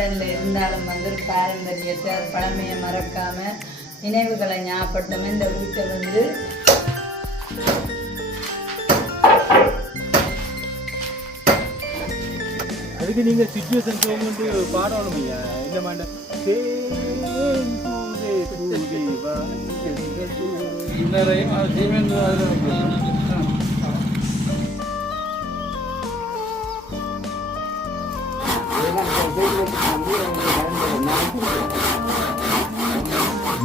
லண்டன்ல இருந்தாலும் வந்து பாரம்பரியத்தை பழமையை மறக்காம நினைவுகளை ஞாபகப்படுத்தாம இந்த வீட்டை வந்து அதுக்கு நீங்க சிச்சுவேஷன் சாங் வந்து பாடணும் இந்த மாதிரி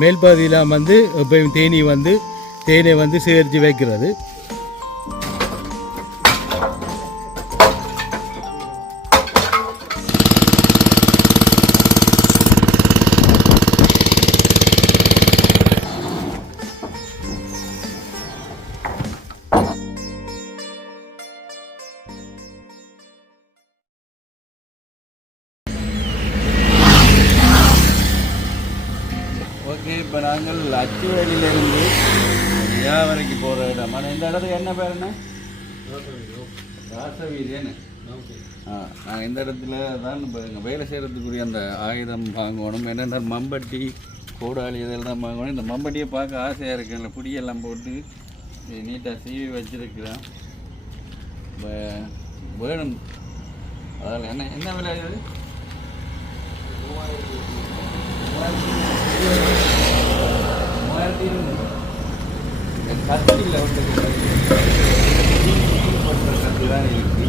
மேல் பகுதியில் வந்து எப்பயும் தேனை வந்து சேகரித்து வைக்கிறது. ஓகே, இப்போ நாங்கள் அச்சுவேலியிலேருந்து யாவரைக்கு போகிற இடம். ஆனால் இந்த இடத்துக்கு என்ன பேர் என்ன? ராசவீதின்னு. நாங்கள் இந்த இடத்துல தான் இப்போ எங்கள் வேலை செய்கிறதுக்குரிய அந்த ஆயுதம் வாங்கணும். என்னென்ன மம்பட்டி கோடாளி இதெல்லாம் தான் வாங்கணும். இந்த மம்பட்டியை பார்க்க ஆசையாக இருக்குது. இல்லை புடியெல்லாம் போட்டு நீட்டாக சீவி வச்சுருக்கிறேன். வேணும். அதில் என்ன விலை ஆகுது? கத்தியில் வந்து கத்தி தான் இருக்கு.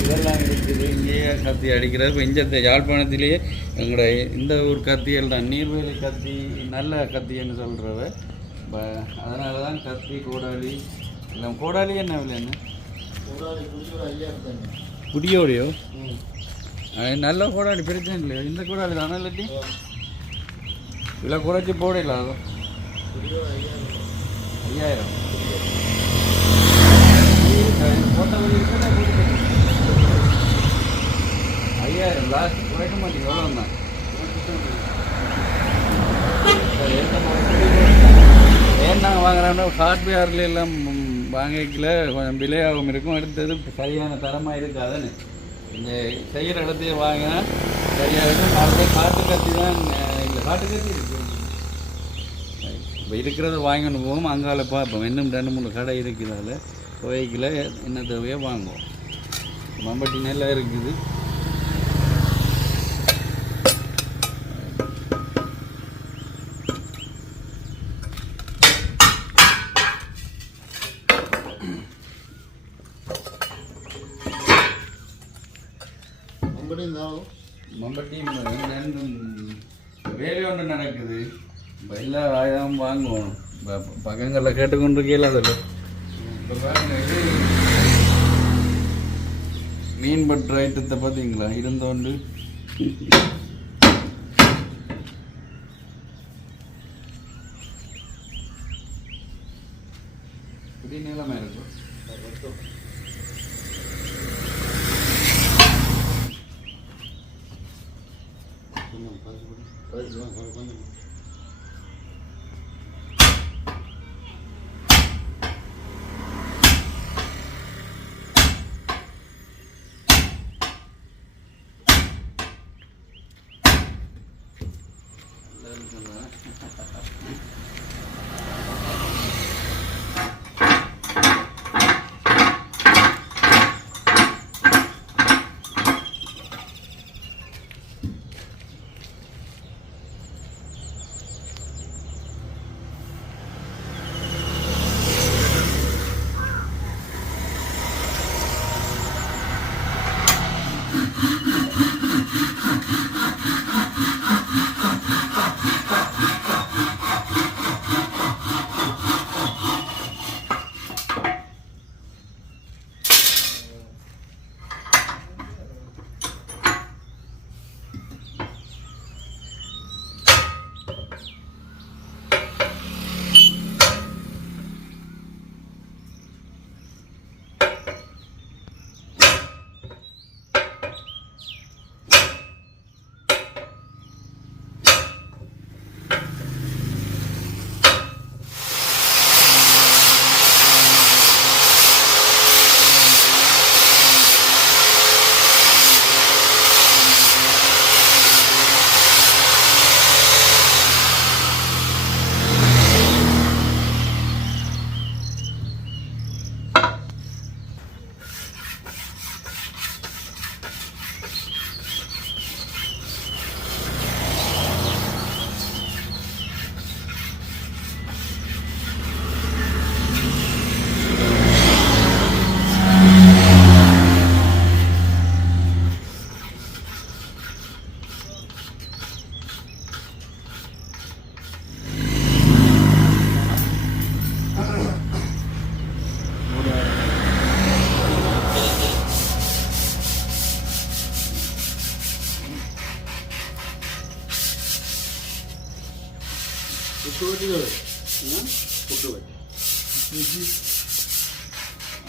இதெல்லாம் இருக்குது. இங்கேயே கத்தி அடிக்கிறது. இப்போ இந்த யாழ்ப்பாணத்திலேயே எங்களோட இந்த ஒரு கத்திகள் தான் நீர்வேலி கத்தி, நல்ல கத்தின்னு சொல்கிறவ. அதனால தான் கத்தி கோடாளி இல்லை. கோடாளி என்ன விலை? என்ன குடியோடையோ? நல்ல கோடாளி பிரச்சனை இல்லையோ? இந்த கோடாளி தானே இல்லாட்டி இல்லை குறைச்சி போடல. அதுவும் 5000 5000 லாஸ்ட் குறைக்க மாட்டீங்க. எவ்வளோ தான் ஏன் நாங்கள் வாங்குறோம்னா ஹார்ட்வேர்ல எல்லாம் வாங்கிக்கல கொஞ்சம் விலையாகவும் இருக்கும். அடுத்தது சரியான தரமாக இருக்காதுன்னு இந்த செய்கிற இடத்தையே வாங்கினா சரியாக இருக்கும். நாளைக்கு காட்டு கத்தி தான் இல்லை, காட்டு கத்தி இருக்கு. இப்போ இருக்கிறத வாங்கணும் போகும். அங்கால பார்ப்போம். இன்னும் 2-3 கடை இருக்குதால துவைக்கில் என்ன தேவையோ வாங்குவோம். மம்பட்டி நல்லா இருக்குது. மம்பட்டி வேலை ஒன்று நடக்குது. இப்போ எல்லா ஆயுதமும் வாங்குவோம். பக்கங்களில் கேட்டுக்கொண்டு இருக்கல. அதில் இப்போ பாருங்க, இது மீன் பற்ற ஐட்டத்தை பார்த்தீங்களா? இருந்தோண்டு இப்படி நீளமாக இருக்கும்.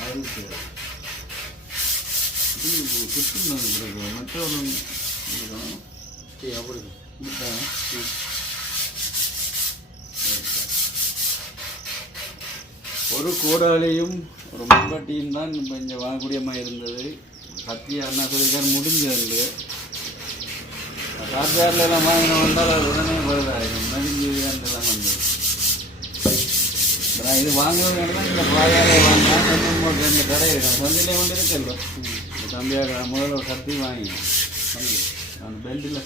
அதுக்கு இது குத்துனது பிறகு மற்றொரு அப்படி ஒரு கோடாலியும் ஒரு மண்பட்டியும் தான் இப்போ இங்கே வாங்கக்கூடிய மாதிரி இருந்தது. கத்தி அண்ணா சொல்லிக்கார் முடிஞ்சது. காப்பியாரில் எல்லாம் வாங்கினோம் வந்தால் அது உடனே வருதாயிருக்கும் நடிஞ்சு அதெல்லாம் வந்தது. நான் இது வாங்குவது தான் இந்த பாயாலே வாங்கினா 2 கடை இருக்கும். சந்தையிலே வந்து இருக்கல்ல இந்த தம்பியாக முதல்ல ஒரு கத்தி வாங்கினேன். அந்த பெல்ட்டில்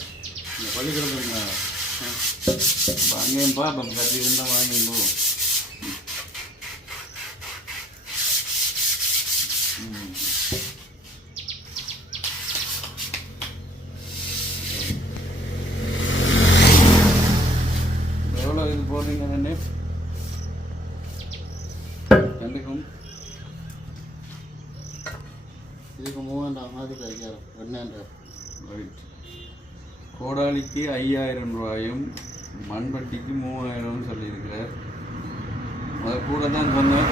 இந்த பள்ளிக்கூடத்துக்கு அங்கேயும் பார்ப்போம் கத்தி இருந்தால் வாங்கி போவோம். எவ்வளோ இது போடுறீங்க ரெண்டு ரெண்டுக்கும் இதுக்கு 3000 அதுக்கு 5000 ரைட். கோடாலிக்கு 5000 ரூபாயும் மண்பட்டிக்கு 3000 சொல்லியிருக்கிறார். அது கூட தான் சொன்னேன்.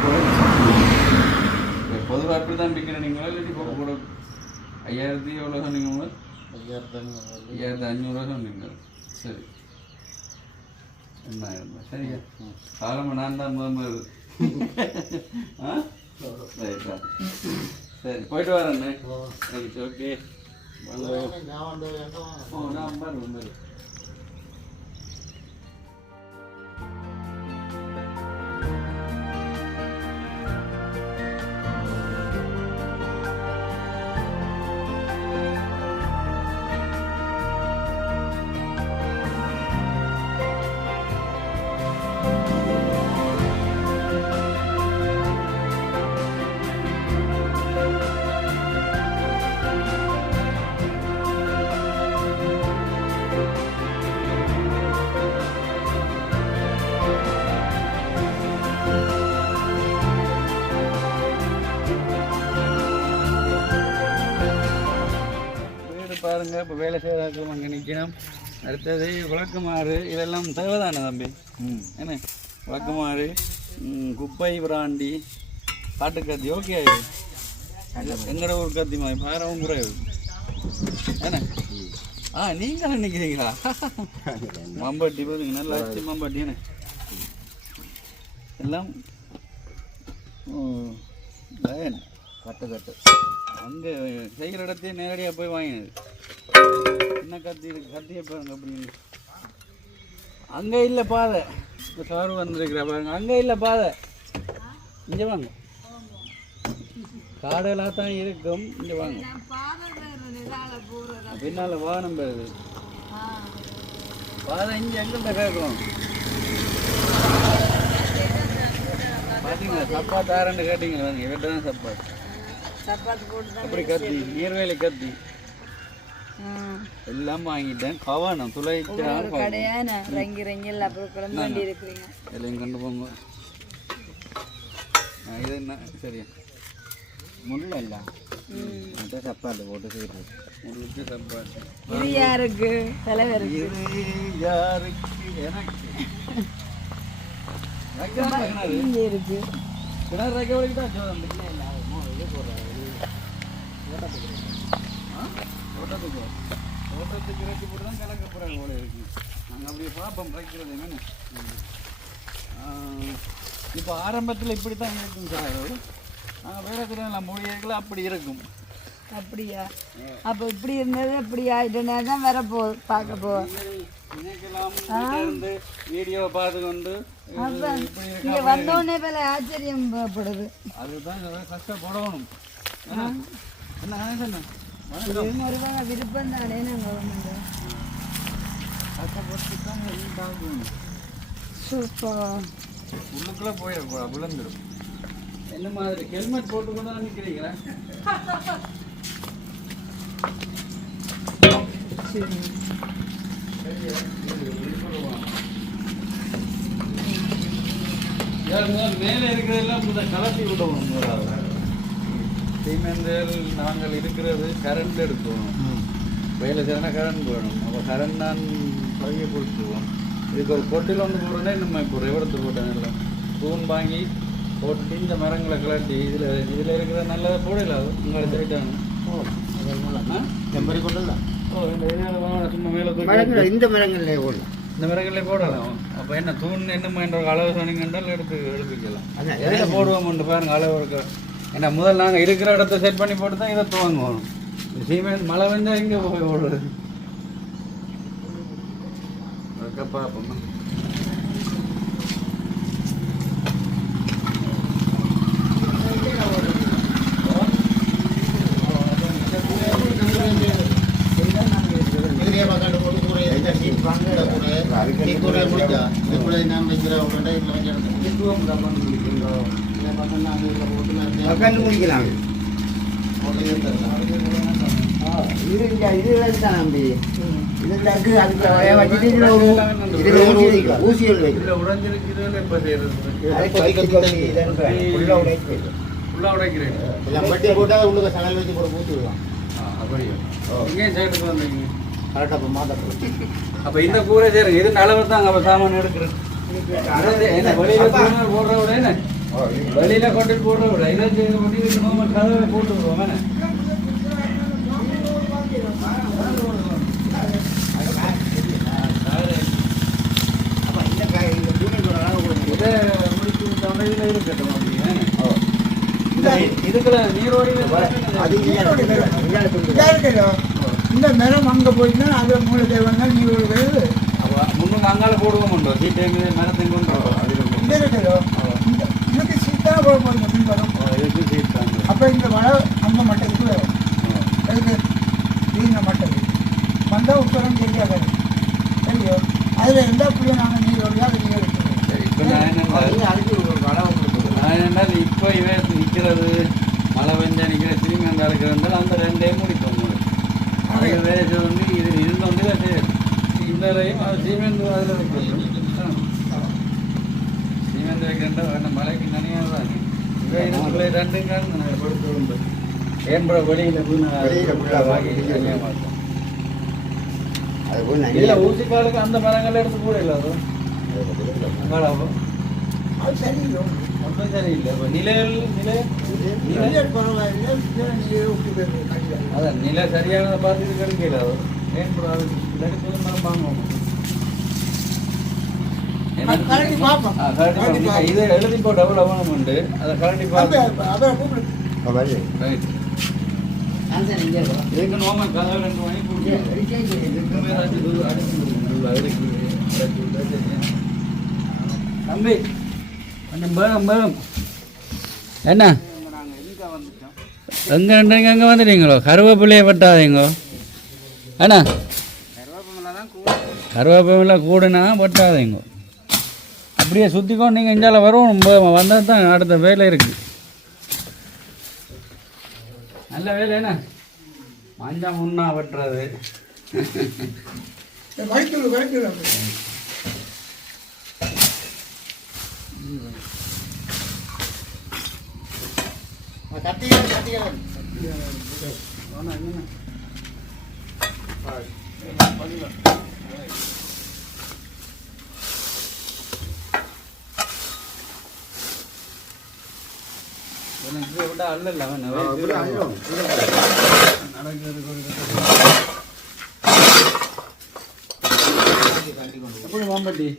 பொதுவாக அப்படி தான் விற்கிறேன். நீங்களா இல்லாட்டி கூட 5000 எவ்வளோ சொன்னீங்க? 5500 சொன்னீங்க. சரி என்ன சரியா காலமாக நான் தான் முதல் ஆ ரைட்டா சரி போயிட்டு வரேண்ணே. ரைட் ஓகே நான் பாரு பாருங்க. இப்போ வேலை செய்யறாங்க அங்கே நிற்கணும். அடுத்தது விளக்குமாறு இதெல்லாம் தேவைதானே தம்பி? என்ன விளக்குமாறு குப்பை பிராண்டி காட்டுக்கத்தி ஓகே ஆயிடுது. எங்கட ஊர் கத்தி மாதிரி பாரவும் குறைவு என்ன? நீங்களும் நிற்கிறீங்களா? மம்பட்டி போதுங்க நல்லா மம்பட்டி என்ன எல்லாம் கட்டு அங்கே செய்கிற இடத்தையே நேரடியாக போய் வாங்கினது. என்ன கத்தி இருக்கு கத்தியை பாருங்க அப்படின்னு. அங்கே இல்லை பாதை. இப்போ சாரு வந்துருக்கிற பாருங்க. அங்கே இல்லை பாதை. இங்கே வாங்க. காடெல்லாம் தான் இருக்கும். இங்கே வாங்க. பின்னால் வாகனம் போகுது. பாதை இங்கே எங்கிட்ட கேட்கணும். பார்த்தீங்களா சப்பாத்து ஆரண்டு கேட்டீங்களா? இவர்கிட்ட தான் சப்பாத்து அப்படி கத்தி நீர்வேலி கத்தி எல்லாம் வாங்கிட்டேன். கவனம் துளைச்சாலும் கொண்டு போங்க. இது என்ன சரியா முள்ள இல்லை சப்பாத்து போட்டு செய்யறது. முள்ளுக்கு சப்பாத்து இது யாருக்கு? இது யாருக்கு? எனக்கு இருக்கு கிணறு வைக்க வரைக்கும் தோட்டத்துக்கு இறக்கி போட்டு தான் கலக்க போகிறாங்க போல இருக்கு. நாங்கள் அப்படியே பார்ப்போம் வைக்கிறது என்னென்ன. இப்போ ஆரம்பத்தில் இப்படி தான் இருக்கும் சார். நாங்கள் வேலை தெரியாமல் மொழிகள் அப்படி இருக்கும். அப்படியா? அப்போ இப்படி இருந்தது அப்படி ஆகிட்டுனா தான் வேற பார்க்க போவோம். இருந்து வீடியோவை பார்த்து கொண்டு இங்கே வந்தோடனே வேலை ஆச்சரியப்படுது. அதுதான் கஷ்டப்படணும். என்ன சொன்னேன் விருப்பம் தானே நாங்கள் உள்ளுக்குள்ள போயிடக்கூடாது விழுந்துடும். என்ன மாதிரி ஹெல்மெட் போட்டு கொண்டு தான் நிற்கிறீங்களா? மேலே இருக்கிறதெல்லாம் முதல் கலத்தி விடணும். சீமெந்தல் நாங்கள் இருக்கிறது கரண்ட் எடுக்கணும். வேலை செய்யணும் கரண்ட் வேணும். அப்போ கரண்ட் தான் பழகி கொடுத்துருவோம். இதுக்கு ஒரு பொட்டில் வந்து போடுறோன்னே நம்ம இப்போ ரெவரத்து போட்டேன் இல்லை தூண் வாங்கி போட்டு இந்த மரங்களை கலட்டி இதில் இருக்கிற நல்லதை போடல அது உங்களை சொல்லிட்டாங்க. செம்பரி கொண்டு ஓ இந்த ஏரியாவில் சும்மா மேலே மரங்கள் இந்த மரங்கள்லேயே போடலாம். இந்த மரங்களே போடலாம். அப்போ என்ன தூண் என்னமோ என்ற ஒரு அளவு சொன்னீங்கன்றால் எடுத்துக்கலாம். எதில் போடுவோம் பாருங்க அளவு இருக்க. ஏன்னா முதல் நாங்கள் இருக்கிற இடத்த செட் பண்ணி போட்டு தான் இதை துவங்குவோம். சீமெண்ட் மழை வந்தால் எங்கே போய் ஓடுறது பார்ப்போம். ஊசிகள் அப்ப இந்த கூரை சரி இது அளவு தான் அப்ப சாமான் எடுக்கிறது. வெளியில போடுற விட என்ன வெளியில கொண்டு போடுற விட இதை கொண்டு கதவை போட்டு விடுவோம். இதுக்குள்ள நீரோடி இந்த மரம் அங்கே போயிட்டுனா அதில் மூணு தேவைன்னா நீரோடு வருது. முன்னும் அங்கால போடுவோம் சீட்டு மரத்துக்கு இதுக்கு சீட்டாக போட போகிறீங்க பின்பறம். இதுக்கு சீட் தான். அப்போ இந்த மழை அந்த மட்டத்துக்கு வரும். அதுக்கு வீங்க மட்டது வந்தால் உத்தரம் தெரியாத சரியோ. அதில் எந்த புள்ளியும் நாங்கள் நீரோடு அதை நீர் சரி. இப்போ நான் என்னென்னா இப்போ இவன் நிற்கிறது மழை வெஞ்சா நிற்கிற திரும்பி அந்த அழைக்கிறால் அந்த ரெண்டையும் முடிப்போம். அதுக்கு வேலை வந்து இது இதில் வந்து இந்தலையும் அது சீமெண்ட் அதில் வைக்கணும். சீமெண்ட் வைக்கிறா வேண்டாம் மழைக்கு நனையாக தான் இவங்களை ரெண்டுங்க கொடுத்து ஏன்பட வெளியில் இல்லை ஊசிக்காலுக்கு அந்த மரங்கள் எடுத்து கூட இல்லை அது உங்களாகும் அது சரியில்லை. ஒன்றும் சரியில்லை. இப்போ அதான் நிலை சரியானதை பார்த்துட்டு கிடைக்கல அது ஏன்படாது இல்லாட்டி மரம் வாங்குவோம். இதை எழுதி போட்டு எவ்வளோ அவனம் உண்டு அதை கரண்டி பார்த்து இதுக்கு நோமல் கதவு ரெண்டு வாங்கி தம்பி கொஞ்சம் பேகம் பேகம் என்ன எங்கே ரெண்டுங்க எங்கே வந்துட்டீங்களோ கருவேப்பிலையை வெட்டாதீங்கோ அண்ணா கருவேப்பிலை கூடுனா வெட்டாதீங்கோ அப்படியே சுற்றிக்கொண்டு நீங்கள் இஞ்சால வரும் வந்தால் தான் அடுத்த வேலை இருக்குது. நல்ல வேலை என்ன மஞ்சள் முன்னா வெட்டுறது விட்டா அல்ல எப்படி மாம்பட்டி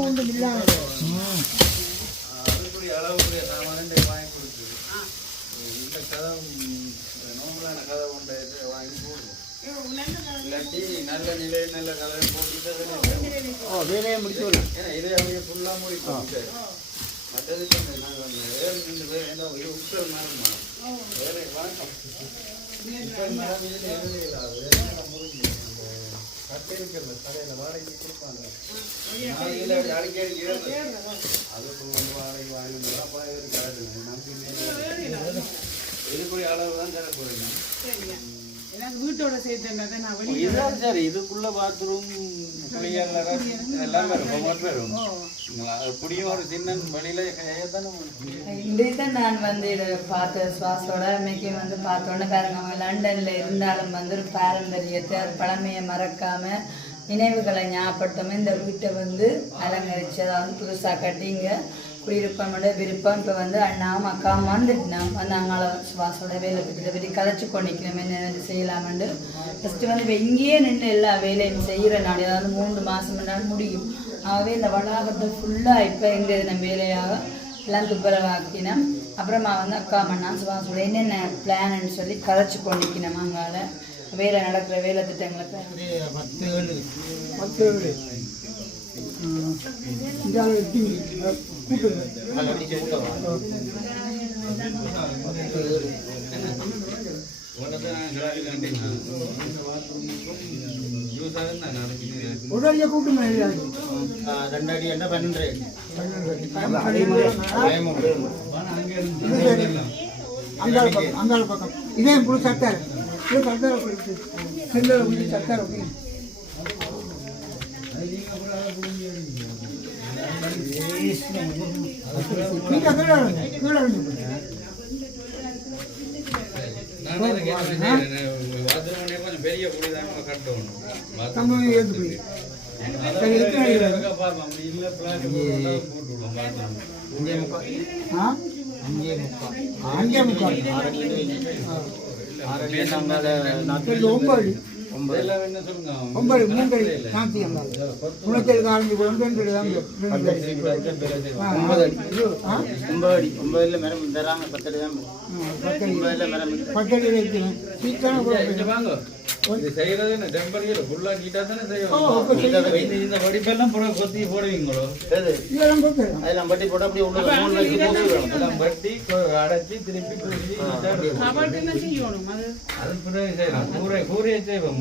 ஒன்றும் இல்லாமல் அளவுக்குரிய சாமான் வாங்கி கொடுத்து இந்த கதை நோம்பலான கதை கொண்டு வாங்கி போடுவோம். இல்லாட்டி நல்ல நிலை நல்ல கதை போட்டு வேலையை முடிச்சு விடலாம். ஏன்னா இதே அப்படியே ஃபுல்லாக முடிப்போம். மற்றது நாங்கள் வேறு 2 பேர் என்ன இது உட்கல் மரம் வேலை வாங்க மரம் இதில் எதுவும் இல்லை முடிஞ்சு கட்டை இருக்கிறது கடையில் வாடகை கொடுப்பாங்க. அடிக்கடி அதுக்கு வாடகை வாங்கினா அப்பா இருக்காது நம்பி இதுக்குரிய அளவு தான் தர போறீங்க. வீட்டோட சேர்த்து இதுதான் சரி. இதுக்குள்ள பாத்ரூம் புளியெல்லாம் எல்லாம் வரும் பொங்கல் வரும் புளியும் ஒரு சின்ன வழியில தானே இன்றைக்கு நான் வந்து இதை பார்த்த சுவாசோட இன்னைக்கு வந்து பார்த்தோன்னே பாருங்க அவங்க லண்டன்ல இருந்தாலும் வந்து ஒரு பாரம்பரியத்தை பழமையை மறக்காம நினைவுகளை ஞாபகப்படுத்தாம இந்த வீட்டை வந்து அலங்கரிச்சு அதாவது புதுசாக கட்டிங்க குடியிருப்போட விருப்பம் இப்போ வந்து அண்ணாவும் அக்காவும் வந்துட்டு நாங்கள் சுவாசோட வேலை திட்டத்தை பற்றி கதைச்சு கொண்டிக்கணும் என்ன செய்யலாமண்டு ஃபஸ்ட்டு வந்து இப்போ இங்கேயே நின்று எல்லா வேலையும் செய்கிற நாள் அதாவது 3 மாதம் முடியும் ஆகவே இந்த வளாகத்தை ஃபுல்லாக இப்போ எங்கள் நம்ம வேலையாக எல்லாம் துப்புரவாக்கினோம் அப்புறமா வந்து அக்கா மண்ணா சுவாசோட என்னென்ன பிளான்னு சொல்லி கதைச்சு கொண்டிக்கணும் அங்கால வேலை நடக்கிற வேலை திட்டங்களை உடனே கூட்டம் 2 அடி என்ன 12 அங்காள பக்கம் இதே புது சட்டார் இது சட்டார போயிட்டு செல்ல போய் சட்டார போய் பெரிய புடிதான் கட்டணும் இது செய்யறது என்ன டெம்பரரியில ஃபுல்லா நீட்டா தானே செய்யணும் இந்த வடிப்பெல்லாம் கொத்தி போடுவீங்களோ அதெல்லாம் பட்டி போட்டு அப்படியே உள்ள பட்டி அடைச்சி திருப்பி பூசி அது பிறகு செய்யலாம் கூரையை செய்வோம்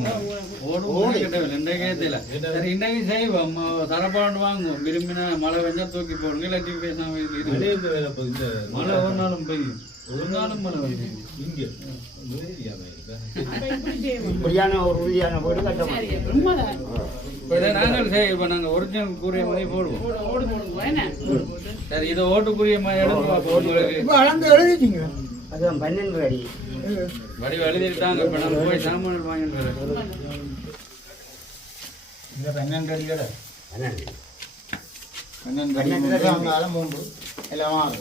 ஓடு கட்டவில்லை இன்றைக்கே தெரியல சரி இன்றைக்கு செய்வோம் தரப்பாண்டு வாங்குவோம் விரும்பினா மழை வெஞ்சா தூக்கி போடுங்க இல்லாட்டி பேசாம மழை ஒரு நாளும் பெய்யும் ஒரு நாளும் மழை வந்து இங்க இப்படியான ஒரு உறுதியான வீடு கட்ட நாங்கள் செய்வோம் நாங்கள் ஒரிஜினல் கூறிய மாதிரி போடுவோம் சரி இதை ஓட்டுக்குரிய மாதிரி அளந்து எழுதிட்டீங்க அதுதான் 12 அடி வடிவ எழுதிட்டாங்க இப்போ நம்ம போய் சாமான் வாங்கிட்டு 12 அடி கடை 12 வாங்காலும் 3 எல்லாம் வாங்க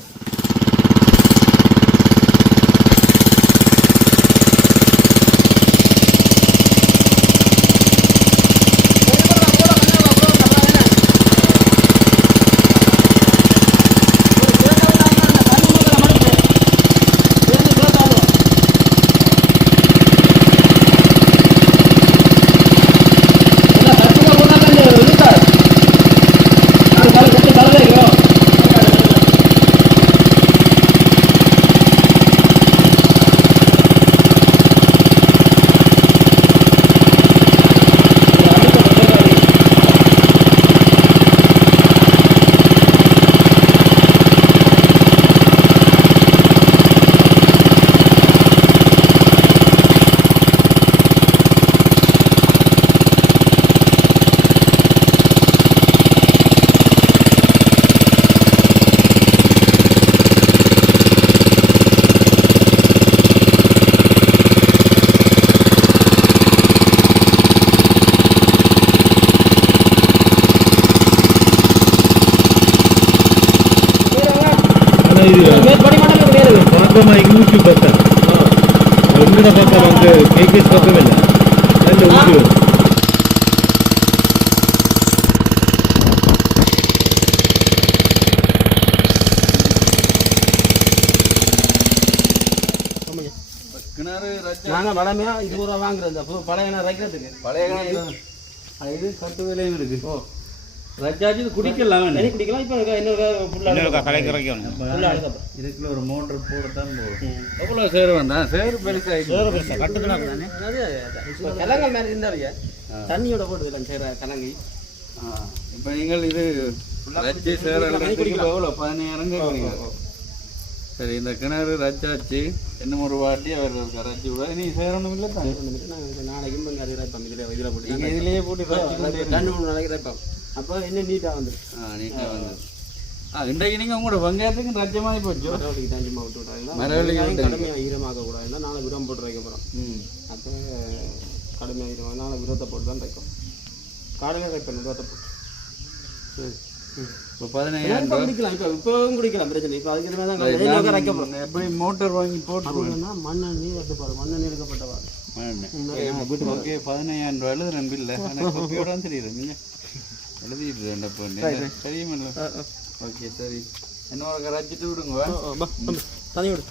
யூடியூப் பக்கம் உங்களோட பக்கம் வந்து கேகேஸ் பக்கம் இல்லை நல்ல ஊசி நாங்கள் வளமையா 20 ரூபா வாங்குறது அப்போ பழைய கிணறு வைக்கிறதுக்கு பழைய இது கட்டு விலையும் இருக்கு ஓ ரஜாஜி குடிக்கலாம் குடிக்கலாம் இப்போ இன்னொரு இதுக்குள்ள ஒரு மோட்டர் போடத்தான் போகும் எவ்வளோ சேர் வேண்டாம் சேர் பெருசாக கட்டுக்கணும் தானே கிழங்கு மாதிரி இருந்தாருங்க தண்ணியோட போட்டுக்கலாம் சேர கிழங்கு இப்போ நீங்கள் இது ரஜ்ஜி சேர் குடிக்கலாம் எவ்வளோ 15,000 கேட்குறீங்க சரி இந்த கிணறு ரச்சாச்சு இன்னும் ஒரு வாட்டி அவர் ரச்சி விட நீ சேரணும் இல்லை தான் நாங்கள் நாளைக்கும் வந்து அது இறைப்போம் இதில் போட்டு நீங்கள் இதுலேயே போட்டு ரச்சி 2-3 நாளைக்கு இறைப்போம் அப்போ இன்னும் நீட்டாக வந்துடும் நீட்டாக வந்து இன்றைக்கு நீங்கள் உங்களோட வெங்காயத்துக்கு ரச்சமாகி போச்சு மரவள்ளிக்கு தான் சும்மா விட்டு விட்டாங்களா மரவள்ளிக்கு கடுமையாக ஈரமாக கூடாதுன்னா நாளை உரம் போட்டு வைக்க போகிறோம் அப்போ கடுமையாக ஈரம் நாளை உரத்தை போட்டு தான் வைக்கும் காலையில் வைப்பேன் உரத்தை போட்டு சரி இப்போ 15,000 குடிக்கலாம் இப்போவும் குடிக்கலாம் பிரச்சனை இப்போ அதுக்கு தான் வைக்க போகிறோம் எப்படி மோட்டர் வாங்கி போட்டுருவேன்னா மண்ணெண்ணெய் எடுத்துப்பாரு மண்ணெண்ணெய் எடுக்கப்பட்டவா வீட்டு ஓகே 15,000 எழுதுறேன் பில்ல ஆனால் கொப்பியோட தான் தெரியுது நீங்கள் எழுதிட்டு வேண்டாம் சரியுமில்ல ஓகே சரி என்ன ரச்சிட்டு விடுங்க தனி விடு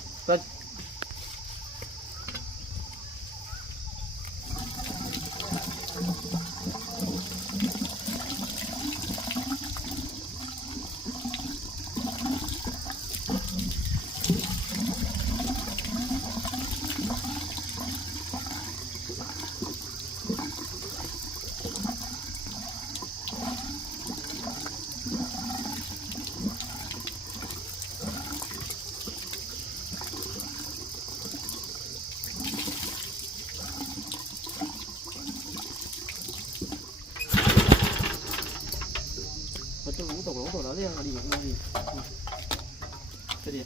ஊட்ட அதே அடிக்கும் சரியா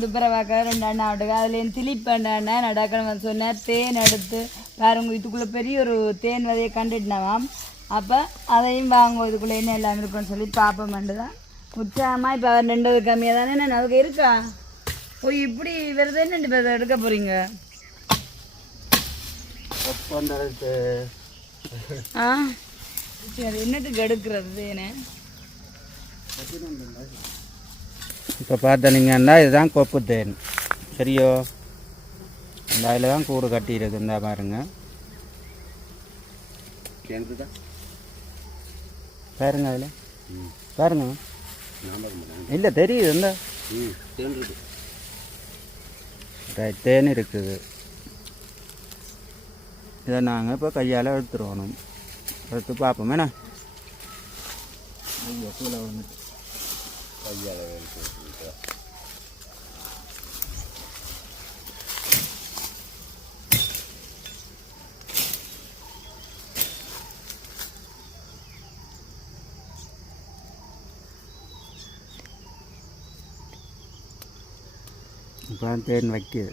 துப்புரவாக்க 2 அண்ணா விட்டுக்கு அதுலேயும் திலிப்பண்ண அண்ணன் நடக்கணும் சொன்னார் தேன் எடுத்து பாருங்க இதுக்குள்ளே பெரிய ஒரு தேன் வதையை கண்டுட்டுனவாம் அப்போ அதையும் வாங்க இதுக்குள்ளே என்ன எல்லாம் இருக்குன்னு சொல்லி பார்ப்போம்ண்டு தான் உற்சாகமாக இப்போ அவர் 2 கம்மியாக தானே நான் அதுக்கு இருக்கா ஓ இப்படி வருது என்ன இப்போ எடுக்க போகிறீங்க ஆ சரி என்னத்துக்கு எடுக்கிறது தேனை இப்போ பார்த்தீங்கன்னா இதுதான் கொப்பு தேன் சரியோ இந்த அதில் தான் கூடு கட்டியிருக்கு இந்த பாருங்க பாருங்க அதில் பாருங்க இல்லை தெரியுது இந்த தேன் இருக்குது இதை நாங்கள் இப்போ கையால் எடுத்துருவோம் எடுத்து பார்ப்போம் என்ன ஐயோ கீழே வந்துட்டு கையால் எடுத்து இப்போ தேன் வைக்குது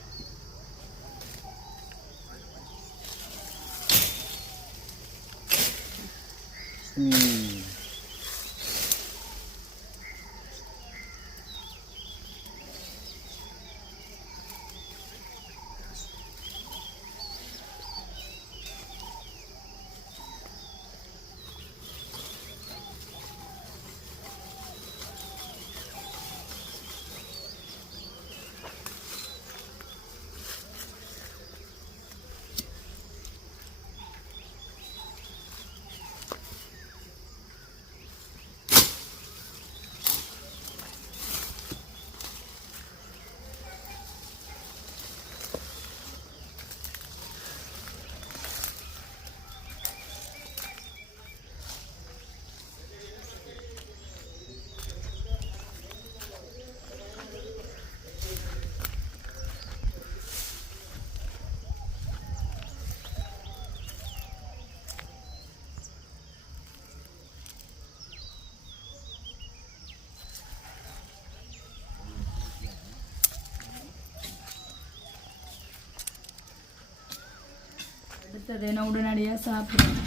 அடுத்தது என்ன உடனடியாக சாப்பிடுவோம்.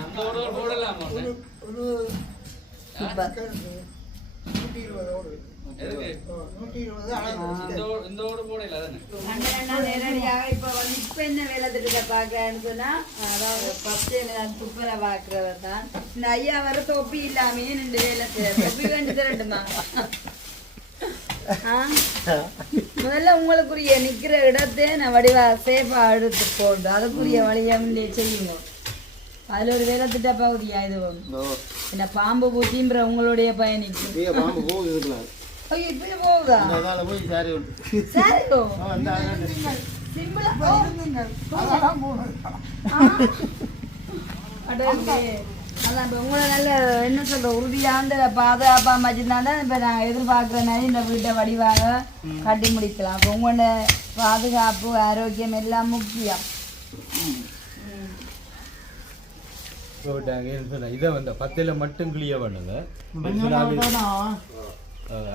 அந்த ஒரு போடலாமா ஒரு சூப்பர். 120 120 இந்த ஓடு போடல தானே அண்ணா நேரடியாக இப்போ என்ன வேலை திட்டத்தை பார்க்கலான்னு சொன்னா, அதாவது ஃபர்ஸ்ட் நான் துப்புரை பார்க்குறவர் தான். இந்த ஐயா வர தொப்பி இல்லாமே நின்று வேலை செய்ய தொப்பி வேண்டி தரட்டுமா? முதல்ல உங்களுக்குரிய நிக்கிற இடத்தை நான் வடிவா சேஃபா எடுத்து போட்டு அதுக்குரிய வழியை செய்யுங்க. அதுல ஒரு வேலை திட்ட பகுதியா இது என்ன பாம்பு பூச்சின்ற உங்களுடைய பயணிக்கு பாம்பு போகுது இருக்கலாம். ஐயோ இப்படி போகுதா? அதால போய் சாரி சரியோ சிம்பிளா அதான் இப்போ உங்களை நல்ல என்ன சொல்ற உறுதியாந்த பாதுகாப்பா வச்சிருந்தா இப்போ நான் எதிர்பார்க்குற மாதிரி இந்த வீட்டை வடிவாக கட்டி முடிக்கலாம். அப்போ உங்களோட பாதுகாப்பு ஆரோக்கியம் எல்லாம் முக்கியம். இதை வந்து 10 மட்டும் கிளியர் பண்ணுங்க.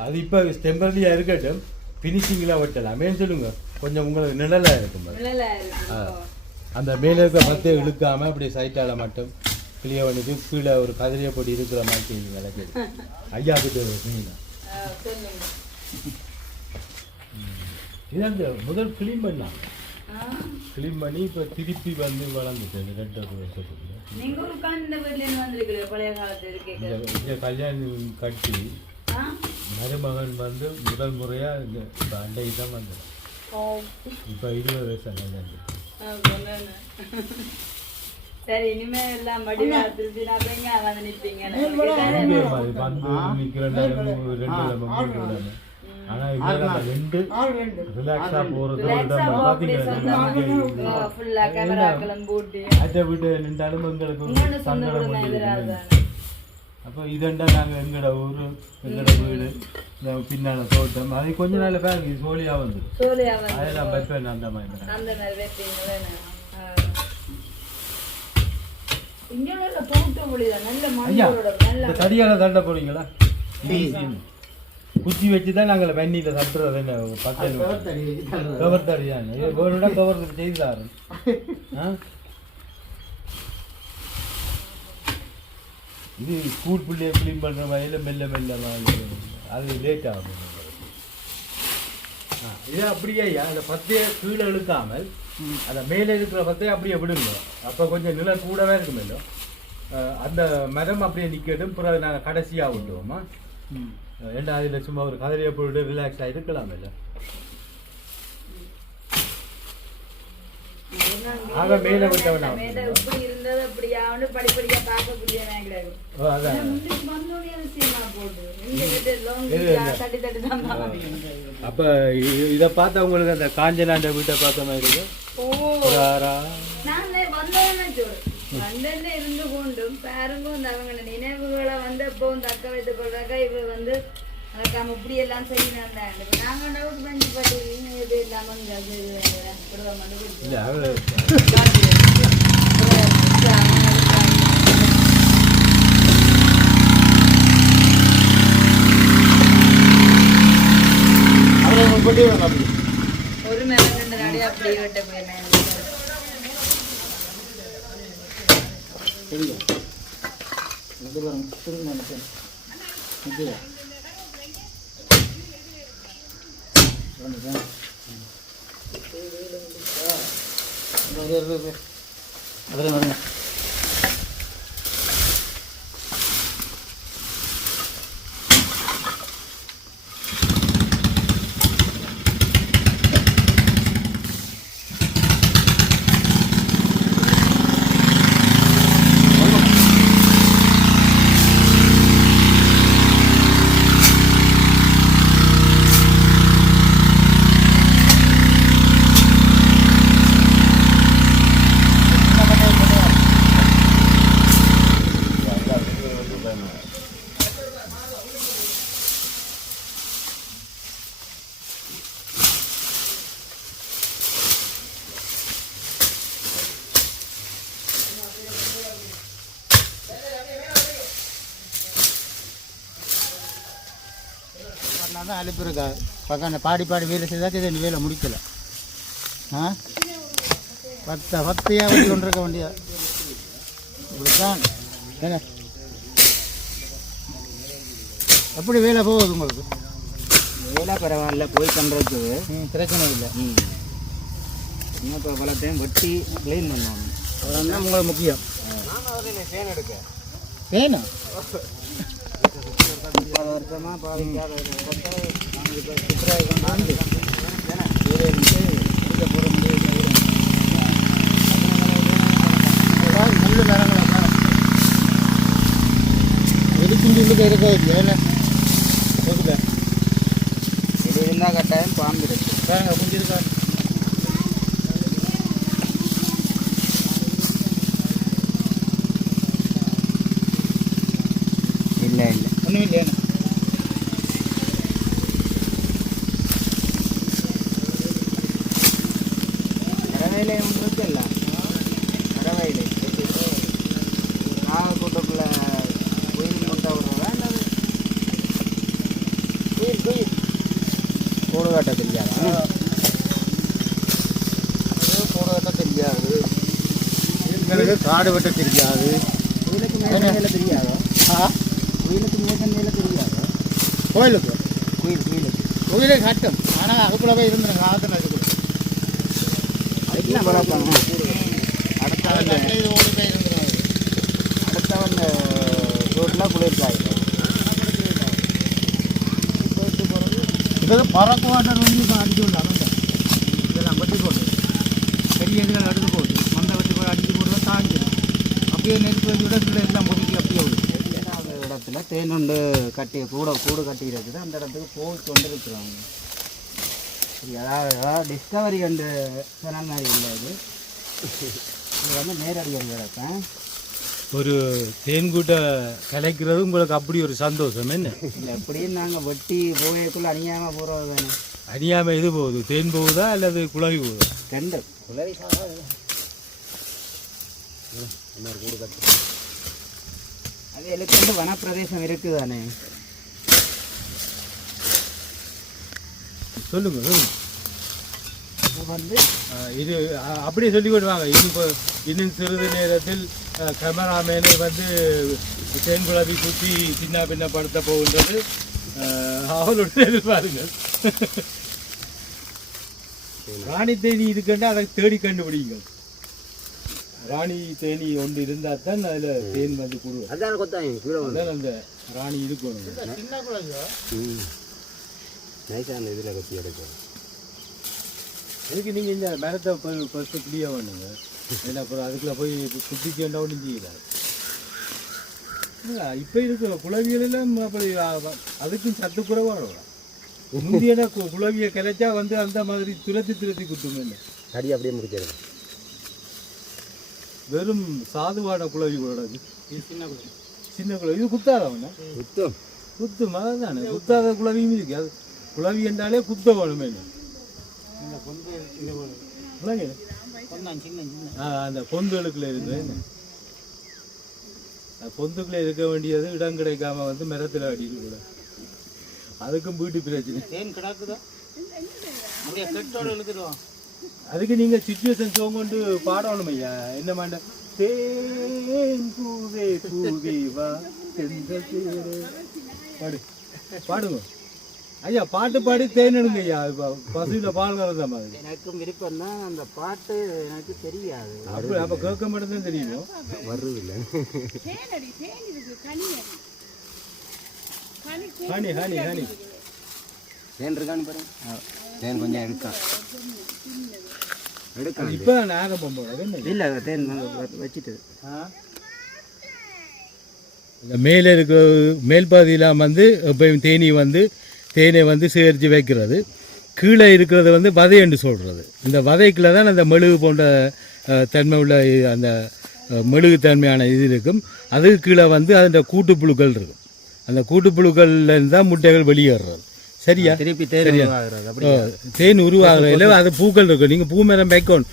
அது இப்போ டெம்பரரியாக இருக்கட்டும், ஃபினிஷிங்கில் வெட்டலாமே சொல்லுங்க. கொஞ்சம் உங்களுக்கு நிழலாக இருக்கும். அந்த மேலே இருக்க 10 இழுக்காமல் அப்படி சைட்டால் மட்டும் கிளியர் பண்ணிட்டு கீழே ஒரு கதிரையை போட்டு இருக்கிற மாதிரி விளக்கு ஐயா கிட்ட இதான் முதல் கிளீன் பண்ணாங்க. கிளீன் பண்ணி இப்போ திருப்பி வந்து வளர்ந்துட்டு 2 வருஷத்துக்கு இந்த கல்யாணம் கட்டி மருமகன் வந்து முதல் முறையாக இந்த அண்டை தான் வந்தது. இப்போ 20 வயசு கல்யாணம். சரி, இனிமே எல்லாம் வடிவா திருப்பி வந்து நிற்பீங்க. ஆனா ரெண்டு ரிலாக்ஸா போறது அதை விட்டு நின்றாலும் எங்களுக்கு அப்போ இதண்டா நாங்கள் எங்களோட ஊர் எங்களோட வீடு பின்னால தோட்டம் அது கொஞ்ச நாள் பேருக்கு சோழியா வந்துடும். அதெல்லாம் வைப்பேன் அந்த மாதிரி. தடியால தண்ட போறீங்களா? குச்சி வச்சுதான் நாங்கள் வெண்ணில சாப்பிட்றது. என்ன பக்கம் கவர் தடியான்னு கவர் செய்தாரு. இது ஸ்கூல் பிள்ளைய கிளீன் பண்ற வகையில மெல்ல மெல்ல அது லேட் ஆகும். இது அப்படியே அந்த 10 கீழே இழுக்காமல் அந்த மேலே இருக்கிற 10 அப்படியே விடுங்க. அப்போ கொஞ்சம் நிலம் கூடவே இருக்குமேலோ அந்த மரம் அப்படியே நிற்கட்டும். பிறகு நாங்கள் கடைசியாக விட்டுவோமா? ஏண்டா அதில் சும்மா ஒரு கதிரையை போட்டு ரிலாக்ஸாக இருக்கலாமேல. ஆக மேலே விட்டவனா அப்ப இதை பார்த்தா உங்களுக்கு அந்த காஞ்சனாண்ட வீட்டை பார்த்த மாதிரி இருக்கு. இருந்து கொண்டும் பாருங்க அவங்க நினைவுகளை வந்து எப்பவும் தக்க வைத்துக் கொள்றாங்க. இவர் வந்து அதுக்காம இப்படி எல்லாம் செய்யணும். நாங்க டவுட் பண்ணி பார்த்தீங்க இது இல்லாம ஒரு மேல 2 நாடி அப்படியே விட்ட போயிருந்தேன். தான் அழைப்பு இருக்கா பக்கம் பாடி பாடி வேலை செய்தாக்க இதை வேலை முடிக்கலை. பத்தையாக வச்சு கொண்டிருக்க வேண்டிய இப்படித்தான் என்ன எப்படி வேலை போகுது உங்களுக்கு? வேலை பரவாயில்ல, போய் பண்ணுறது பிரச்சனை இல்லை. இன்னும் இப்போ பல டைம் வெட்டி க்ளீன் பண்ணுவாங்க. அதெல்லாம் உங்களுக்கு முக்கியம். ஃபேன் எடுக்க வேணா 30 வருஷமாக பாதிக்காத இடத்தை நாங்கள் இப்போ சுற்றுலாவை கொண்டாந்து வேலை இருந்து எடுக்க போகிற முடியாது. முள்ளு மரங்களா எதுக்குண்டு உள்ளுக்கு இருக்க இல்லை ஓகே இது இருந்தால் கட்டாயம் பாம்பு இருக்கு. பாருங்க புரிஞ்சிருக்கா? இல்லை இல்லை ஒன்றும் இல்லையா? மரவேலை ஒன்று இருக்குல்ல, மரவேலை நாகக்கூட்டக்குள்ள உயிர் முட்டை விடுறதா என்னது? கூடு காட்ட தெரியாதா? கூடு காட்ட தெரியாது. எங்களுக்கு காடு வெட்ட தெரியாது. உயிருக்கு மேலே தெரியாதோ? உயிருக்கு மேலே தெரியாதோ? கோயிலுக்கு குயிலுக்கு கோயிலே காட்டும். ஆனால் அதுக்குள்ள போய் இருந்துருங்க. ஆத்தனை அதுக்குள்ள அதுக்கெல்லாம் வளர்ப்பாங்க. அடுத்தவன் இது ஓடி போய் இருந்துருங்க. அடுத்தவன் ரோட்டில் குளிர்காய் இதெல்லாம் பறக்க வாட்டர் வந்து இப்போ அடிச்சு விடலாம். இதெல்லாம் வெட்டி போட்டு பெரிய இதுகள் அடுத்து போட்டு மண்டை வெட்டி போய் அடிச்சு போட்டு தாங்கிடும். அப்படியே நெருப்பு வச்சு விட கீழே எல்லாம் பொதுக்கி அப்படியே விடும். இடத்துல தேனுண்டு கட்டி கூடு கட்டி இருக்குது. அந்த இடத்துக்கு போய் கொண்டு இருக்கிறாங்க. சரி, அதாவது டிஸ்கவரி கண்டு சேனல் மாதிரி இல்லை. இது வந்து நேரடியாக கிடப்பேன். ஒரு தேன்கூட்டை கலைக்கிறது உங்களுக்கு அப்படி ஒரு சந்தோஷம் என்ன? இல்லை எப்படியும் நாங்கள் வெட்டி போகக்குள்ளே அணியாமல் போகிறது தானே. அறியாமல் எது போகுது? தேன் போகுதா அல்லது குழவி போகுதா? ரெண்டு குளவி சாகாது. அது எனக்கு வனப்பிரதேசம் இருக்குது தானே. சொல்லுங்க சொல்லுங்க. இது வந்து இது அப்படியே சொல்லிக்கொண்டு வாங்க. இது இப்போ இன்னும் சிறிது நேரத்தில் கேமராமேனை வந்து தேன் குழவி சுற்றி சின்ன பின்ன படுத்த போகின்றது. அவளுடன் எதிர்பாருங்கள். ராணி தேனி இருக்குன்னா அதை தேடி கண்டுபிடிங்கள். ராணி தேனி ஒன்று இருந்தால் தான் அதில் தேன் வந்து கொடுவோம். அதான் கொத்தாங்க அதான் அந்த ராணி இருக்கணும். சின்ன குழந்தையோ நைட்டான இதில் கொத்தி எடுக்கும். அதுக்கு நீங்கள் இந்த மரத்தை ஃபஸ்ட்டு கிளியாக வேணுங்க. ஏன்னா அப்புறம் அதுக்குள்ளே போய் குட்டிக்கேண்டா ஒன்றும் செய்யலாது. இப்போ இருக்கிற குழவிகளெல்லாம் அப்படி அதுக்கும் சத்து குறைவாக முந்தியனா குழவியை கிளைச்சா வந்து அந்த மாதிரி துரத்தி குத்துமே. கடி அப்படியே முடிக்கிறது. வெறும் சாதுவான குழவி கூடாது. சின்ன குழவி இது குத்தாதவன குத்தும் அதானே. குத்தாத குழவியும் இருக்கு. அது குழவி என்றாலே குத்த வேணுமே. அந்த பொந்துகளுக்குள்ள இருக்கு. பொந்துக்குள்ள இருக்க வேண்டியது இடம் கிடைக்காம வந்து மரத்தில் அடிக்க கூட. அதுக்கும் வீட்டு பிரச்சனை. தேன் கிடக்குதா அப்படியே கெட்டோட இழுத்துடுவோம். அதுக்கு நீங்க சிச்சுவேஷன் சோங் கொண்டு பாடணும் ஐயா. என்ன மாண்ட தேன் பூவே பூவே வா பாடு பாடுங்க ஐயா. பாட்டு பாடி தேன் எடுங்க ஐயா. பசுல பால் கறந்த மாதிரி எனக்கும் விருப்பம் தான். அந்த பாட்டு எனக்கு தெரியாது. அப்படி அப்ப கேட்க மட்டும் தான் தெரியுமோ. வருது இல்லை. ஹனி ஹனி ஹனி தேன் இருக்கான்னு பாருங்க. தேன் கொஞ்சம் எடுக்கான். இப்போ நாகம் போகும்போது இல்லை தேன் வச்சுட்டு இந்த மேலே இருக்க மேல் பாதியெல்லாம் வந்து எப்பயும் தேனை வந்து சேகரித்து வைக்கிறது. கீழே இருக்கிறது வந்து வதை என்று சொல்கிறது. இந்த வதைக்குள்ளே தான் அந்த மெழுகு போன்ற தன்மை உள்ள அந்த மெழுகுத்தன்மையான இது இருக்கும். அதுக்கு கீழே வந்து அந்த கூட்டுப்புழுக்கள் இருக்கும். அந்த கூட்டுப்புழுக்கள்லேருந்து தான் முட்டைகள் வெளியேறுறது. சரியா? திருப்பி தேன் உருவாகிறதுல அது பூக்கள் இருக்கும். நீங்கள் பூ மரம் வைக்கணும்.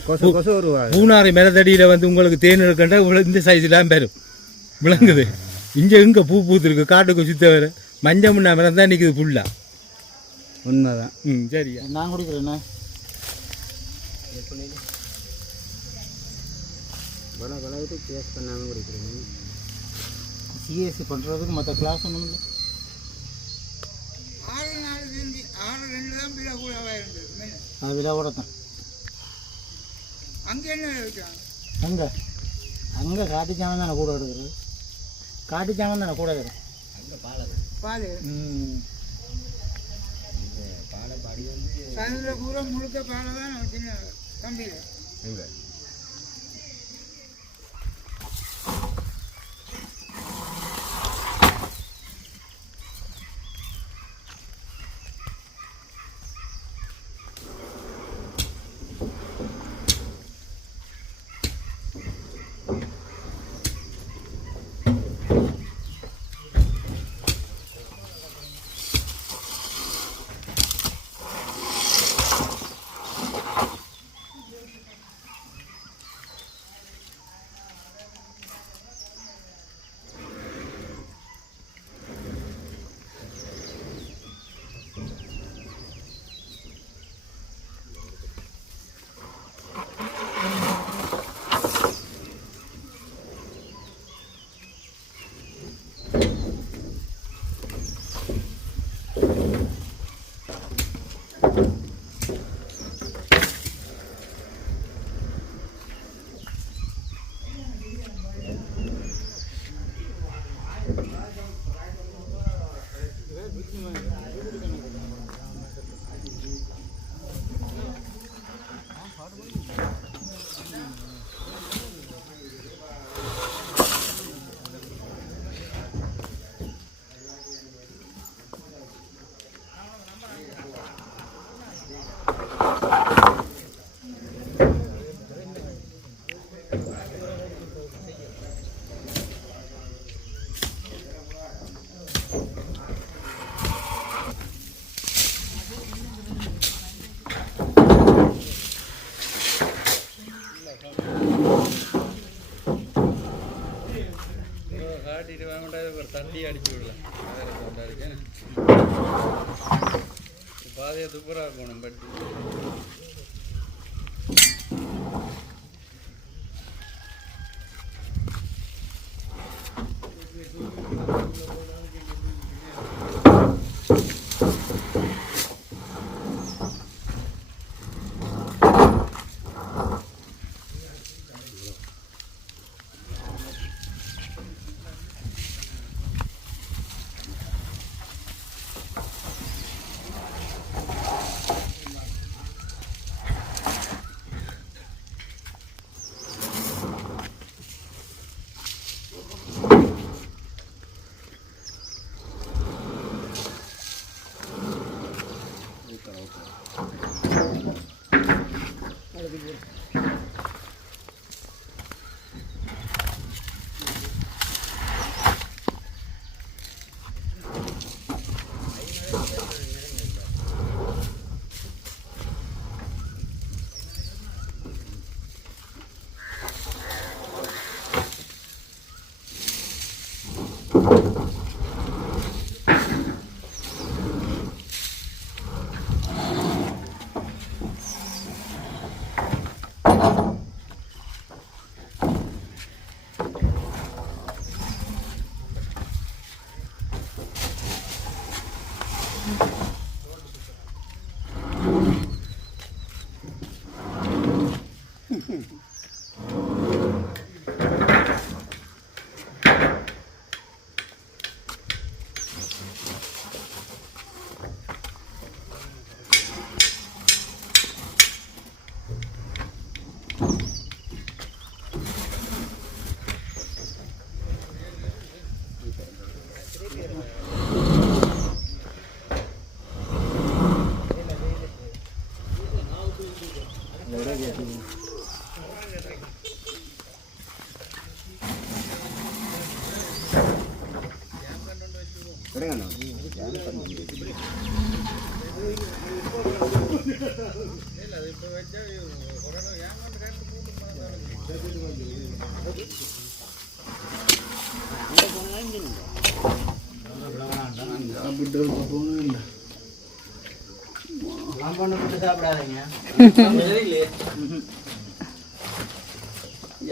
பூனாரை மரத்தடியில் வந்து உங்களுக்கு தேன் எடுக்கண்டா இந்த சைஸ்லாம் பெறும். விளங்குது? இங்கே பூ பூத்துருக்கு. காட்டுக்கு சுத்த வர மஞ்சள் முன்னா மரம் தான் நிற்குது ஃபுல்லாக. உண்மைதான். சரியா? நான் குடிக்கிறேண்ணே. விளையாட்டு கேஸ் பண்ணாமல் குடிக்கிறீங்க. சிஎஸ்சி பண்ணுறதுக்கு மற்ற கிளாஸ் ஒன்றும் இல்லை. 6-2 தான் விலை கூடவாக இருந்தது. அது விலை கூட தான். அங்கே என்ன வைக்கிறாங்க? அங்கே காட்டு சாமம் தானே கூட எடுக்கிறது. காட்டு சாமம் தானே கூட வரும். பால் சனியில் பூரா முழுக்க பாலை தான் சின்ன தம்பியில். காட்டிட்டு வாங்க தண்ணி அடிச்சு விடலாம். பாதையை துப்புரா இருக்கணும் பட்டி.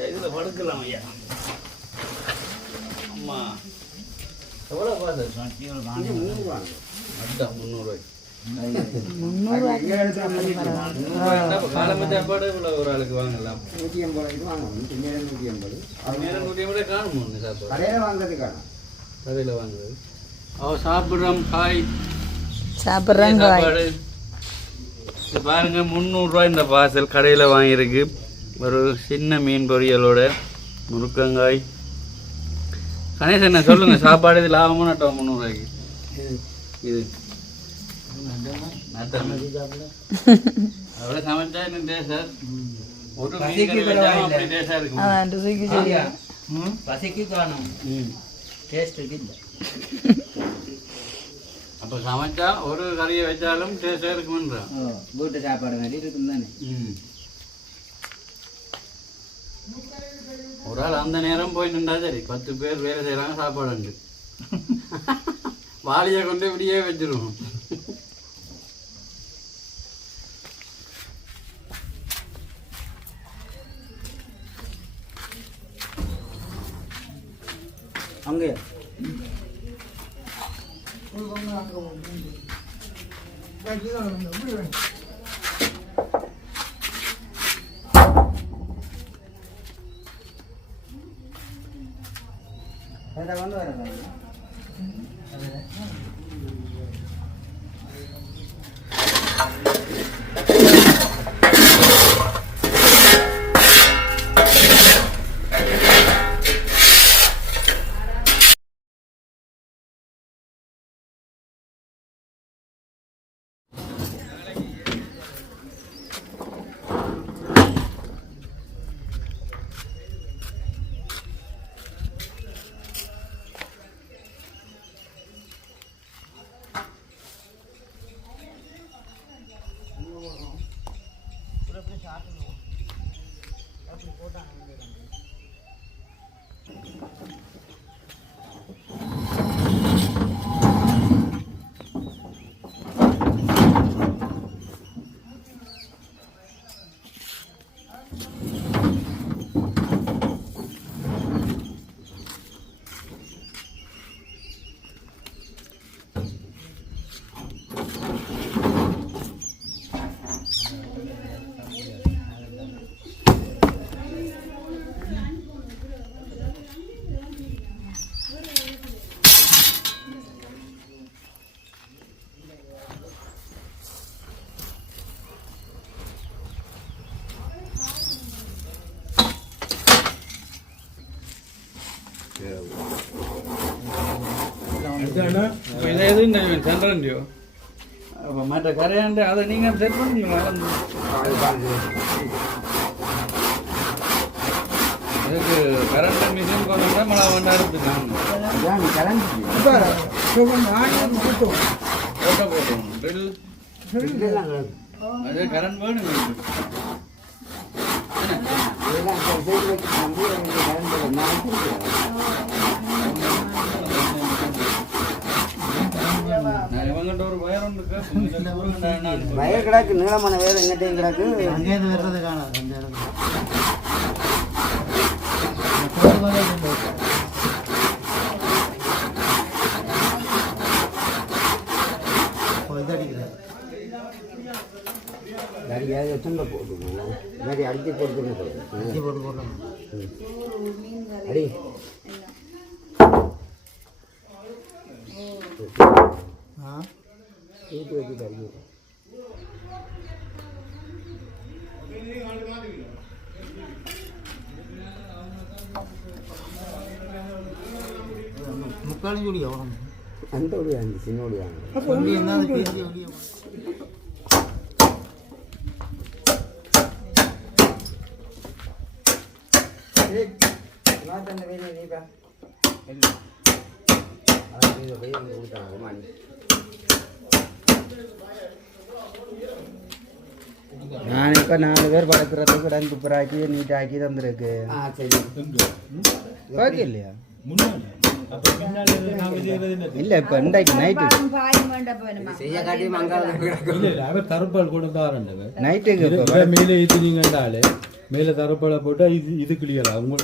ஐயா இதில் படுக்கலாம் ஐயா. அம்மா எவ்வளோ பார்த்து அதான் 300 காலமே சாப்பாடு இவ்வளோ ஒரு ஆளுக்கு வாங்கலாம். 180 வாங்கணும். 180 150 காணும் சாப்பாடு கடையில் வாங்குறது காணும். கடையில் வாங்குறது. சாப்பிட்றோம் காய் சாப்பிட்றாங்க சாப்பாடு. இது பாருங்க 300 ரூபாய் இந்த பார்சல் கடையில் வாங்கியிருக்கு. ஒரு சின்ன மீன் பொரியலோட முருக்கங்காய். கணேசன் என்ன சொல்லுங்க, சாப்பாடு இது லாபமும் நட்டோம் 300 ரூபாய்க்கு. இது அவ்வளோ சமைச்சா இன்னும் டேஸ்டர் ஒரு அப்படி டேஸ்டாக இருக்கும். அதான் ருசிக்கு சரி. பசிக்கு காணும். டேஸ்ட்டுக்கு இல்லை. அப்போ சமைச்சா ஒரு கறியை வச்சாலும் டேஸ்டாக இருக்குமென்றான். வீட்டு சாப்பாடு மாதிரி இருக்கும் தானே. ஒரு ஆள் அந்த நேரம் போய் நின்றா சரி, 10 பேர் வேலை செய்கிறாங்க, சாப்பாடு உண்டு. வாளியை கொண்டு இப்படியே வச்சிருவோம். அங்கே கொண்டு வரேன். இப்போ இதை எதுவும் சென்ட்ரன்டியோ அப்போ மற்ற கரையாண்டு அதை நீங்கள் செட் பண்ணுங்களா? அதுக்கு கரண்ட் மிஷின் கொண்டு மழை வேண்டா இருக்குதான். போட்டோ போட்டோம் பில் அது கரண்ட் வேணும். இவங்கிட்ட ஒரு வயர் ஒன்று வயர் கிடக்கு, நீளமான வயர் எங்கிட்டையும் கிடக்கு. அங்கேயிருந்து வர்றது காணாது அந்த இடத்துல. கறியாவது துண்டை போட்டுக்கணும். மாதிரி அடித்து போட்டு போட்டு அடி வீட்டு வச்சு கறி முக்காலும் ஜோடி எவ்வளோ அந்த ஒடியா அந்த சின்ன ஒடியா சொல்லி என்ன அது பேசி ஒடியா நான் இப்போ 4 பேர் படுக்கிறதுக்கு இடம் துப்புராக்கி நீட்டாக்கி தந்துருக்கு. ஓகே இல்லையா? இல்லை இப்போ இன்றைக்கு நைட்டு அவர் தருப்பால் கொடுத்தாரு நைட்டுக்கு மேலே ஏற்றினீங்கன்னாலே மேலே தரப்பட போட்டால் இது கிளியர் அவங்க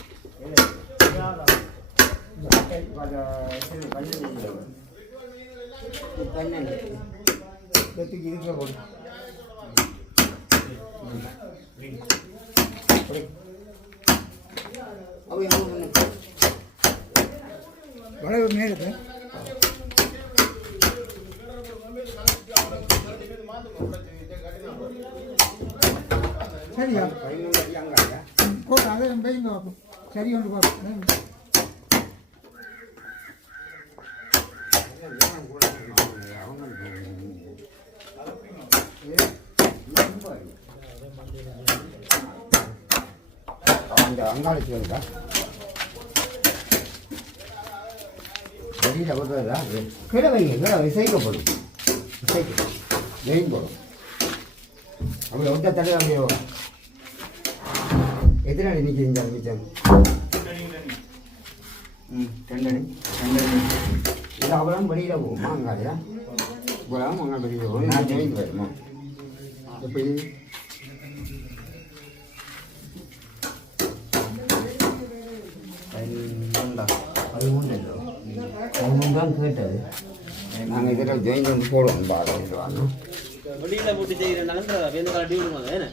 வளைவு மேலுக்கு சரியா போட்டு அதை பெய்யுங்க பார்ப்போம் சரி ஒன்று பார்ப்போம் அங்காளிக்கு வருதா வெளியில் வருதா கீழே வைங்க கீழே இசைக்கப்படும் வெயின் போடும் அப்படி ஒட்ட தடவை அப்படியே எத்தனை அடி நிற்கிறீங்க மிச்சம் 2 அடி இது அவ்வளோ வெளியில் போகுமா அங்காளியா இவ்வளோ அங்கே வெளியில் போகும் நான் ஜெயிக்கு வருமா எப்படி தான் கேட்டது நாங்கள் இதில் ஜெயின் வந்து போடுவோம் பாருங்க வெளியில் போட்டு செய்கிறனால வேந்த காட்டி விடுவாங்க என்ன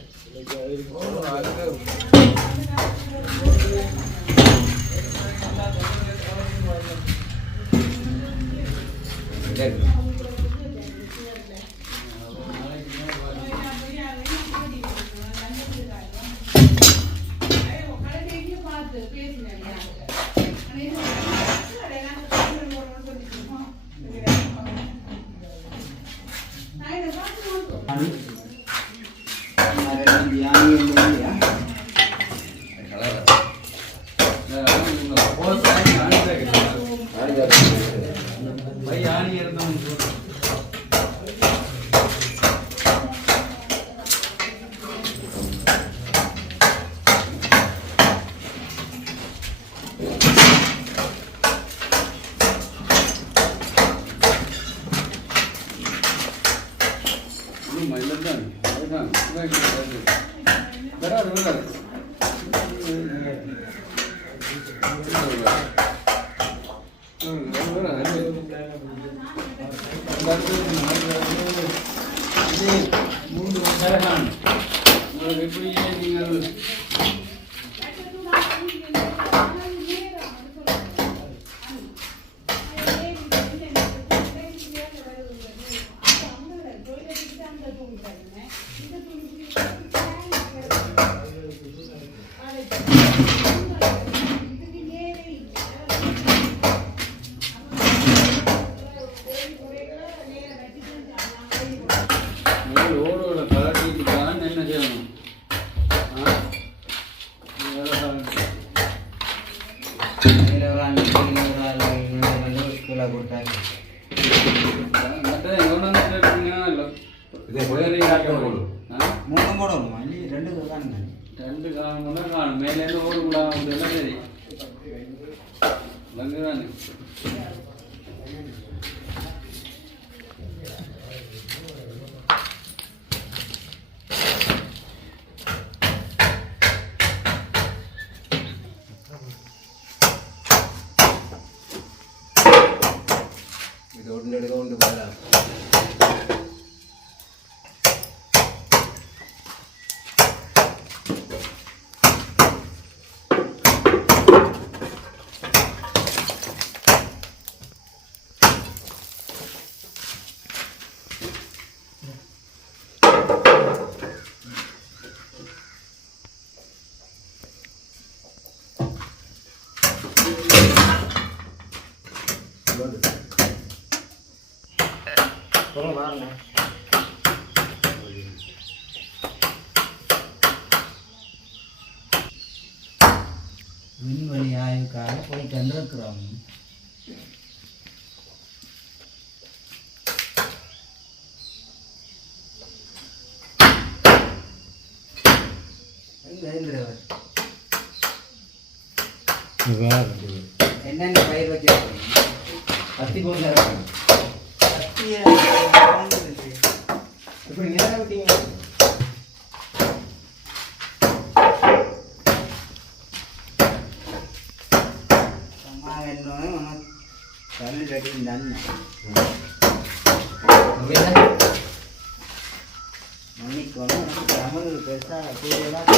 விண்வெளி ஆய்வுக்காக போயிட்டு வந்துருக்குறோம். என்னென்ன பயிர் வச்சிருக்கீங்க? பத்தி போட்டு இப்படி நேரம் விட்டீங்க. என்னோட தண்ணி கட்டி தண்ணி மன்னிக்கணும் தமிழ் பெருசாக கூடுதலாக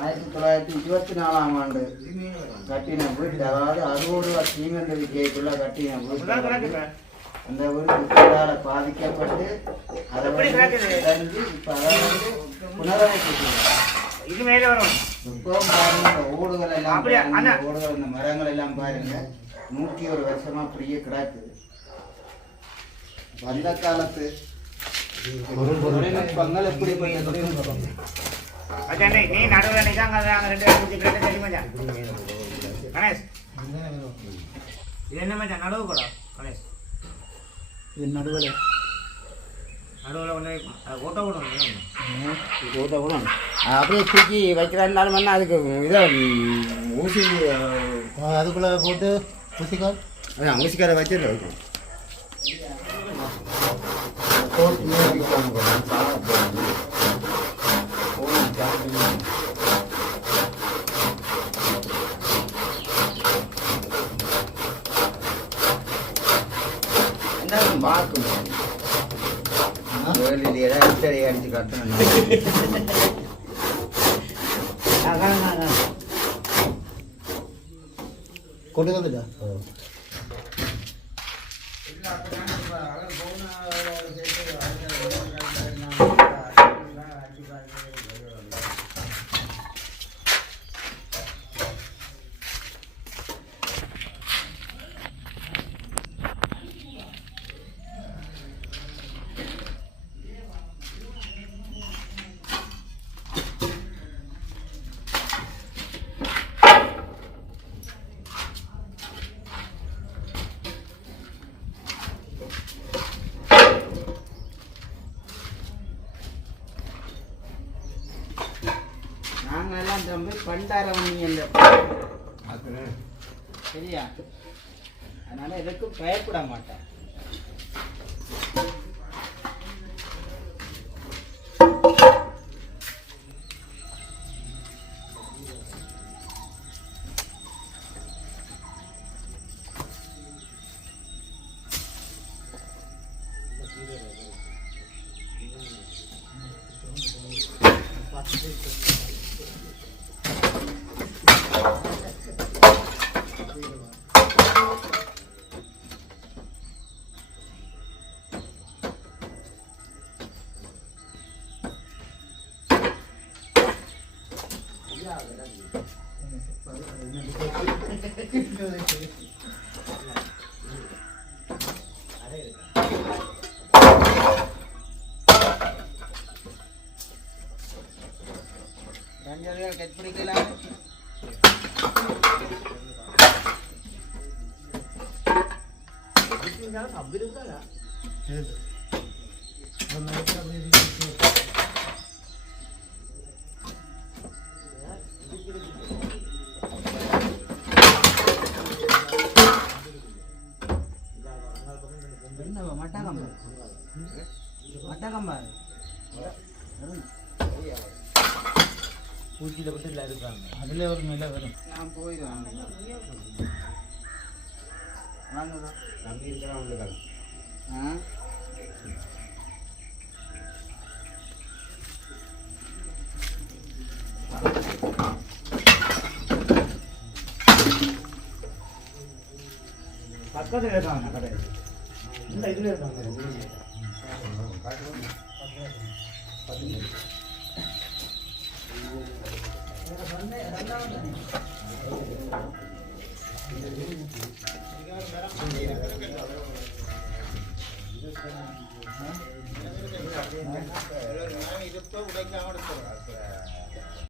ஆயிரத்தி 1924ஆம் ஆண்டு கட்டின வீடு, அதாவது 60 ரூபா சீமெண்ட் விற்கைக்குள்ள கட்டின வீடு. அந்த வீடு புயலால பாதிக்கப்பட்டு அதை தெரிஞ்சு இப்போ அதாவது புனரமைப்பு இது மேலே வரும். இப்பவும் பாருங்க, இந்த ஓடுகள் எல்லாம் பாருங்க, ஓடுகள் இந்த மரங்கள் எல்லாம் பாருங்க 101 வருஷமா அப்படியே கிடக்குது. அந்த காலத்து தொழில்நுட்பங்கள் எப்படிப்பட்ட தொழில்நுட்பம். நீ நடுவில் நிற்காங்க, ரெண்டு பேரும் தெரியுமா கணேஷ்? இது என்ன மச்சான் நடுவு கூட கணேஷ்? இது நடுவில் நடுவில் ஒன்று ஓட்ட விடணும். அப்படியே தூக்கி வைக்கிறாருனாலும் வேணா அதுக்கு இதை ஊசி அதுக்குள்ளே போட்டு ஊசிக்கால் அதான் ஊசிக்காரை வச்சு வைக்கணும். பார்க்கணும் அடிச்சு கட்டணும். கொண்டு வந்துட்டா நாங்கெல்லாம் தம்பி பண்டாரவணி என்ற சரியா, அதனால எதுக்கும் பயப்பட மாட்டேன். ரஞ்சல்கள் கட் பிடிக்கலாம். மட்டக்கம்பா பூச்சியில் விட்டு இல்லை இருக்காங்க. அதில் ஒரு நிலை வரும். நான் போயிடுவேன். நம்பி இருக்கிறவங்களுக்கு ஆ பக்கத்தில் இருக்காங்க கடை. இல்லை இதில் இருக்காங்க. இது உடைக்காம